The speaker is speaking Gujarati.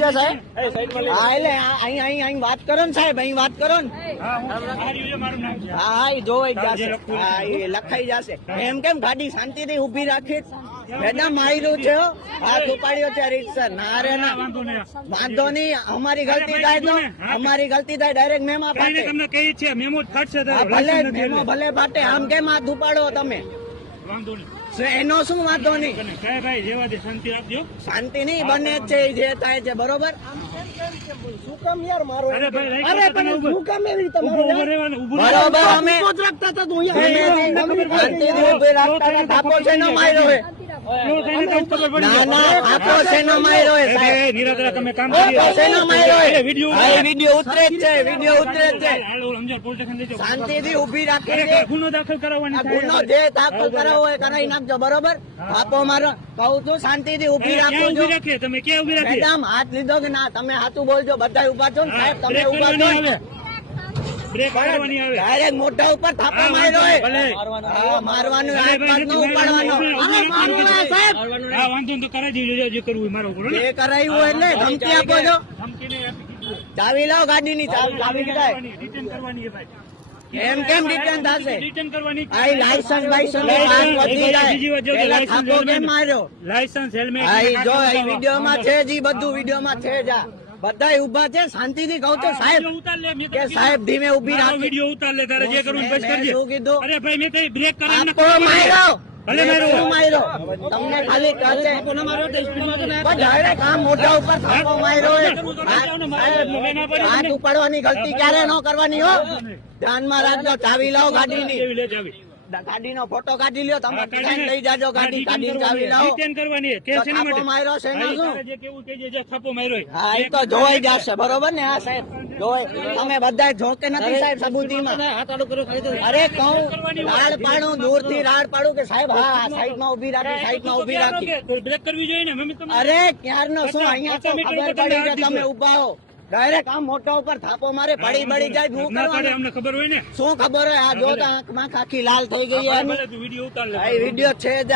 સાહેબ હા એટલે અહીં વાત કરો ને સાહેબ, અહીં વાત કરો ને. હા એ જોવાઈ જશે, હા એ લખાઈ જશે. એમ કેમ ગાડી શાંતિથી ઉભી રાખી? મેડમ માર્યું છે, હાથ ઉપાડ્યો છે રીતસર. ના રે ના, વાંધો નહીં, અમારી ગલતી થાય તો અમારી ગલતી થાય ડાયરેક્ટ મેમો ફાટે. ભલે મેમો ભલે ફાટે, આમ કેમ હાથ ઉપાડો તમે? એનો શું વાંધો નહીં, શાંતિ નહીં બને છે જે થાય છે બરોબર. શું કામ યાર મારો? અરે પણ શું કામ એવી રીતે મારો? બરોબર અમે રાખતા હતા તો શાંતિથી ઉભી રાખતા હતા. થાપો છે નો માર્યો હે? ના ના, થાપો છે નો માર્યો હે સાહેબ? શેનો માર્યો હે? વિડીયો ઉતરે જ છે, વિડીયો ઉતરે જ છે. શાંતિથી ઉભી રાખી છે. ગુનો દાખલ કરાવવાની, ગુનો જે દાખલ કરાવવો હોય કરાવી નાખજો બરોબર. થાપો મારો કહું છું, શાંતિથી ઉભી રાખો છો. તમે ક્યાં ઉભી રાખી? મેડમ હાથ લીધો કે ના? તમે હાથું બોલજો, બધા ઉભા છો ને સાહેબ, તમે ઉભા છો. ડાયરેક્ટ મોઢા ઉપર થાપો માર્યો હે. મારવાનું ઉપાડવાનો એ કરાયું એટલે ધમકી આપો છો. ચાવી લાવો ગાડીની, ચાવી એમ કેમ રિટર્ન થશે? લાયસન્સ થાપો કેમ માર્યો? લાયસન્સ હેલ્મેટ જો વિડીયોમાં છે જ, બધું વિડીયોમાં છે જ. બધા ઉભા છે, શાંતિથી કહું તો સાહેબ કે સાહેબ ધીમે ઉભી રાખો. વિડીયો ઉતાર લે, તારે જે કરવું બસ કરજે. શું કીધું? અરે ભાઈ મેં કઈ બ્રેક કરીને માર્યો. ભલે માર્યો. તમને ખાલી ડાયરેક્ટ આમ મોઢા ઉપર થાપો માર્યો. હાથ ઉપાડવાની ગલતી ક્યારે ન કરવાની હો, ધ્યાનમાં રાખજો. ચાવી લાવો ગાડીની, ગાડીનો ફોટો કાઢી લ્યો તમે, લઈ જાજો ગાડી. ગાડી ચાવી લાવો. થાપો માર્યો છે ને શું? હા એ તો જોવાઈ જશે બરોબર ને. હા સાહેબ જોવાય, તમે બધા જો કે નથી સાહેબ સબૂતીમાં? અરે કહું રાડ પાડું, દૂર થી રાડ પાડું કે સાહેબ હા સાઈડ માં ઉભી રાખી, સાઈડ માં ઉભી રાખી. બ્રેક કરવી જોઈએ ને. અરે ક્યારનો શું, અહીંયા તો ખબર પડી કે તમે ઉભા હો. ડાયરેક્ટ આમ મોટા ઉપર થાપો મારે, પડી જાય. શું કરવાનું? અમને ખબર હોય ને. શું ખબર હોય? આ જો આંખમાં આખી લાલ થઈ ગઈ. વિડીયો ઉતાર લે. વિડીયો છે જ.